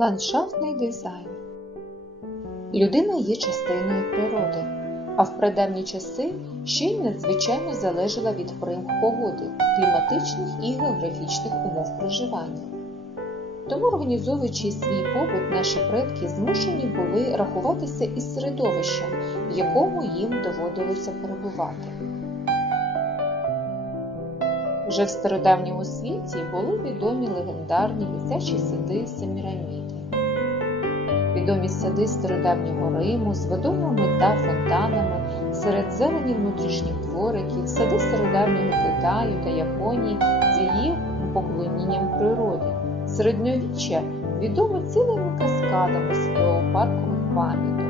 Ландшафтний дизайн. Людина є частиною природи, а в прадавні часи ще й надзвичайно залежала від примх погоди, кліматичних і географічних умов проживання. Тому, організовуючи свій побут, наші предки змушені були рахуватися із середовищем, в якому їм доводилося перебувати. Вже в стародавньому світі були відомі легендарні висячі сади Семіраміди, відомі сади стародавнього Риму з водоймами та фонтанами, серед зелені внутрішніх двориків, сади стародавнього Китаю та Японії з її поклонінням природі. Середньовіччя відомо цілими каскадами з геопаркових пам'яток.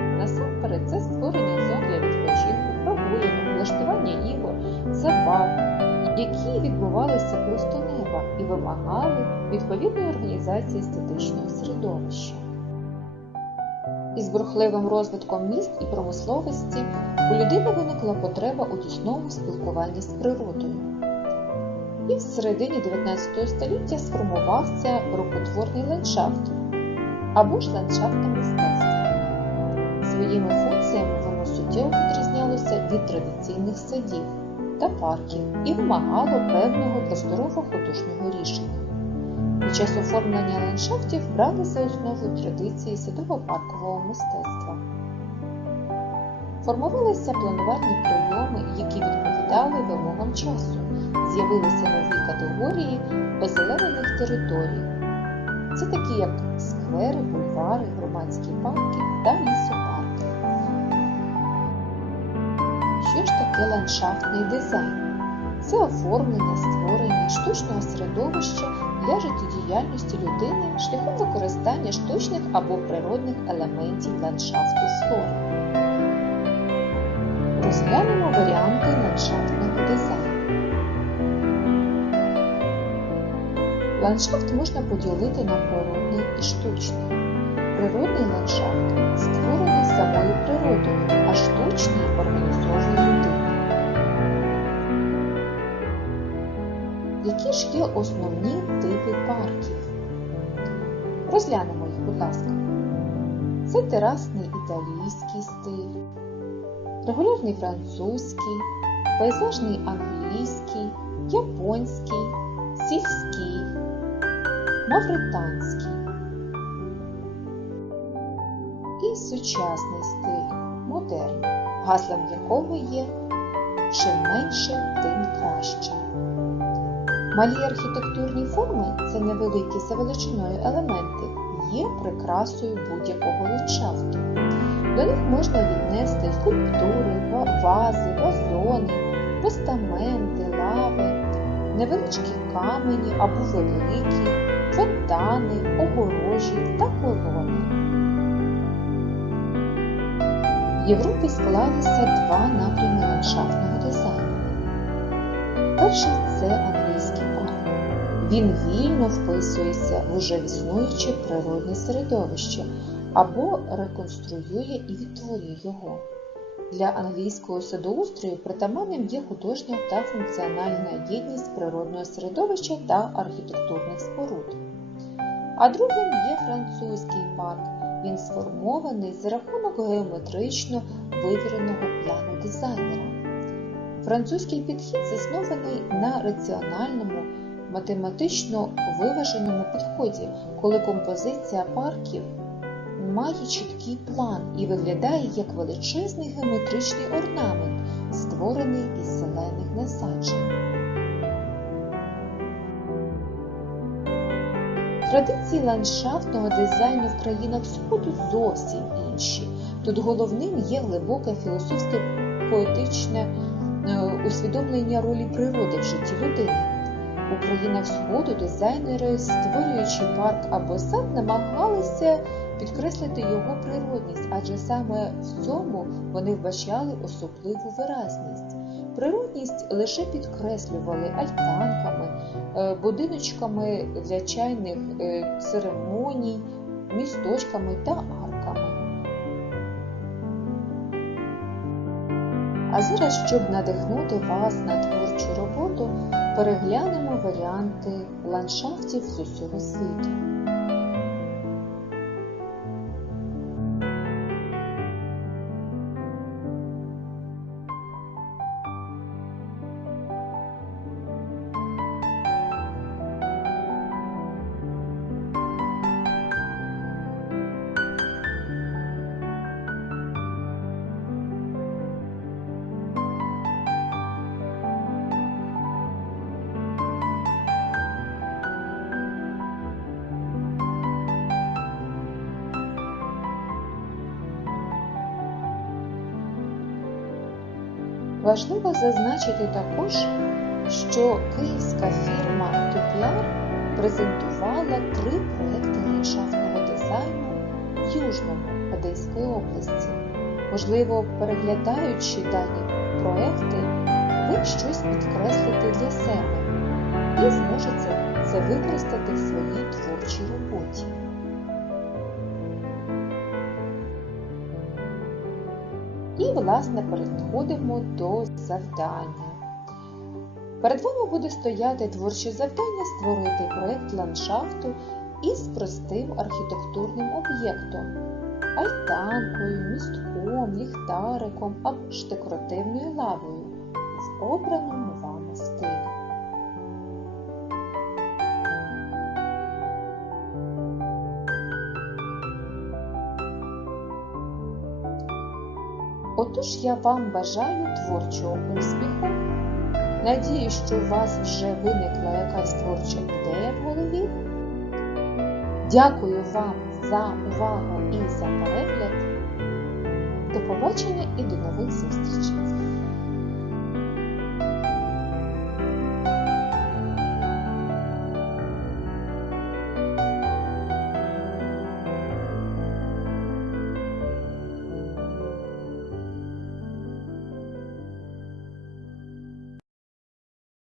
Відповідної організації естетичного середовища. Із бурхливим розвитком міст і промисловості у людини виникла потреба у тісному спілкуванні з природою. І в середині 19 століття сформувався рукотворний ландшафт або ж ландшафтне мистецтво. Своїми функціями воно суттєво відрізнялося від традиційних садів та парків і вимагало певного просторово-художнього рішення. Під час оформлення ландшафтів брали за основу традиції садово-паркового мистецтва. Формувалися планувальні прийоми, які відповідали вимогам часу. З'явилися нові категорії озеленених територій. Це такі, як сквери, бульвари, громадські парки та лісопарки. Що ж таке ландшафтний дизайн? Це оформлення, створення штучного середовища для життєдіяльності людини шляхом використання штучних або природних елементів ландшафту флори. Розглянемо варіанти ландшафтного дизайну. Ландшафт можна поділити на природний і штучний. Природний ландшафт створений самою природою, а штучний організовує Які ж є основні типи парків? Розглянемо їх, будь ласка. Це терасний італійський стиль, регулярний французький, пейзажний англійський, японський, сільський, мавританський і сучасний стиль модерн, гаслом якого є чим менше, тим краще. Малі архітектурні форми це невеликі за величиною елементи, є прикрасою будь-якого ландшафту. До них можна віднести скульптури, вази, вазони, постаменти, лави, невеличкі камені або великі, фонтани, огорожі та колони. В Європі склалися два напрями ландшафтного дизайну. Перший це. Він вільно вписується в уже існуюче природне середовище або реконструює і відтворює його. Для англійського садоустрою притаманним є художня та функціональна єдність природного середовища та архітектурних споруд. А другим є французький парк. Він сформований за рахунок геометрично вивіреного плану дизайнера. Французький підхід заснований на раціональному, математично виваженому підході, коли композиція парків має чіткий план і виглядає як величезний геометричний орнамент, створений із зелених насаджень. Традиції ландшафтного дизайну в країнах Сходу зовсім інші. Тут головним є глибоке філософське поетичне усвідомлення ролі природи в житті людини. У Сходу дизайнери, створюючи парк або сад, намагалися підкреслити його природність, адже саме в цьому вони вбачали особливу виразність. Природність лише підкреслювали альтанками, будиночками для чайних церемоній, місточками та арками. А зараз, щоб надихнути вас на творчу роботу, переглянемо варіанти ландшафтів з усього світу. Важливо зазначити також, що київська фірма Тупляр презентувала три проекти ландшафтного дизайну в Южному Одеської області. Можливо, переглядаючи дані проекти, ви щось підкреслите для себе і зможете це використати в своїй творчій роботі. І, власне, переходимо до завдання. Перед вами буде стояти творче завдання створити проєкт ландшафту із простим архітектурним об'єктом, альтанкою, містком, ліхтариком або ж декоративною лавою в обраному Отож я вам бажаю творчого успіху. Надію, що у вас вже виникла якась творча ідея в голові. Дякую вам за увагу і за перегляд. До побачення і до нових зустрічей!